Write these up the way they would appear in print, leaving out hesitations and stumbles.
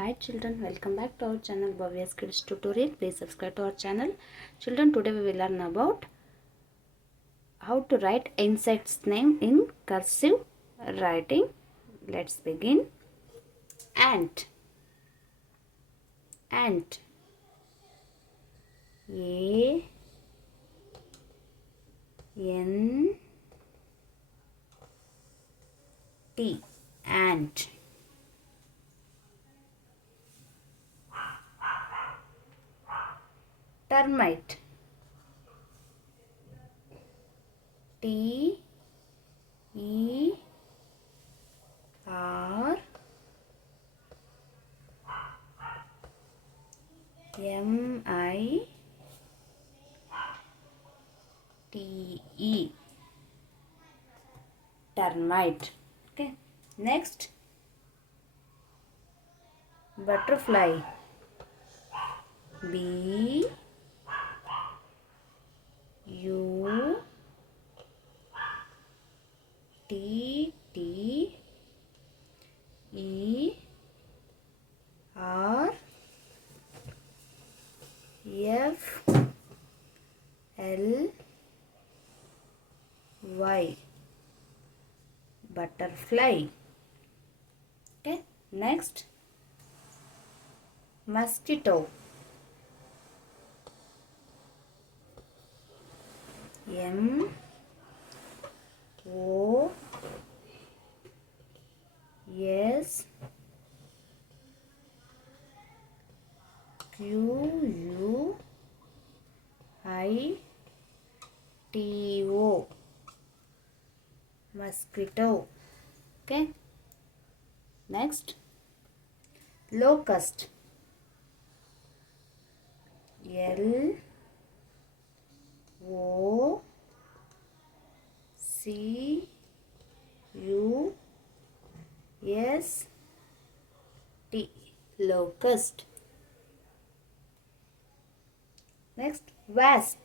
Hi children, welcome back to our channel Bhavya's Kids Tutorial. Please subscribe to our channel. Children, today we will learn about how to write insect's name in cursive writing. Let's begin. Ant. Ant. A N T. Ant. Termite. T E R M I T E. Termite. Okay. Next, butterfly. B U T T E R F L Y. Butterfly. Okay. Next, mosquito. M O S Q U I T O. Mosquito. Okay. Next, locust. L O C U S T. Locust. Next, wasp.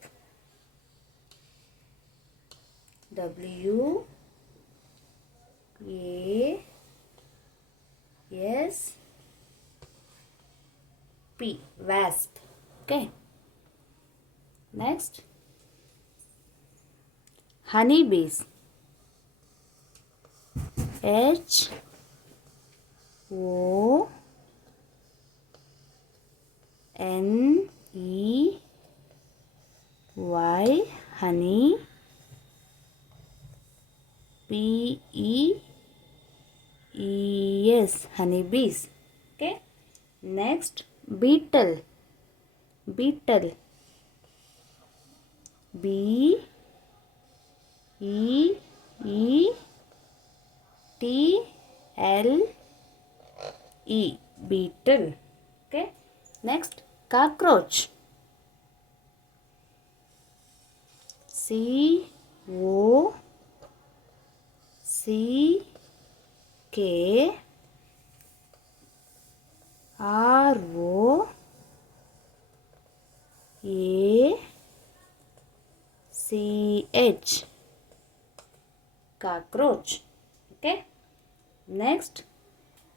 W A S P. Wasp. Okay. Next, honeybees. H O N E Y. Honey. P E E S. Honeybees. Okay. Next, beetle. Beetle. B E E T L E. Beetle. Okay. Next, cockroach. C O C K R O A C H. Cockroach. Okay. Next,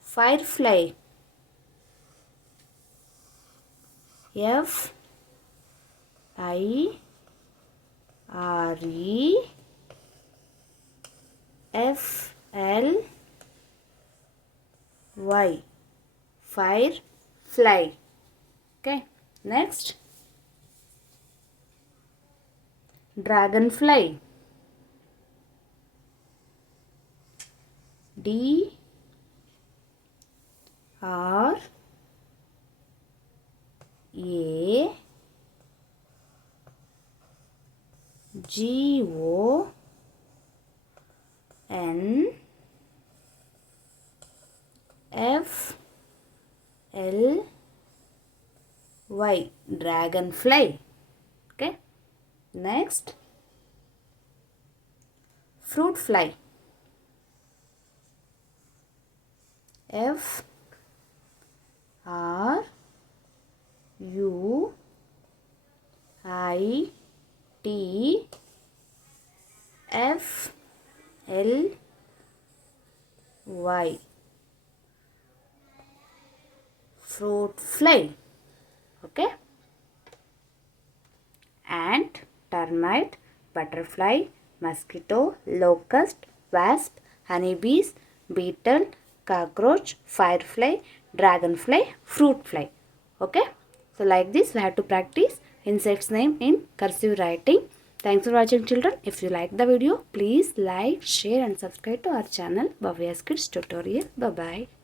firefly. F I R E F L Y. Firefly. Okay. Next, dragonfly. D R A G O N F L Y. Dragonfly. Okay. Next, fruitfly. F R U I T F L Y. Fruitfly. Okay. Ant, termite, butterfly, mosquito, locust, wasp, honeybees, beetle, cockroach, firefly, dragonfly, fruitfly. Okay. So like this we have to practice insects name in cursive writing. Thanks for watching, children. If you like the video, please like, share and subscribe to our channel Bhavya's Kids Tutorial. Bye bye.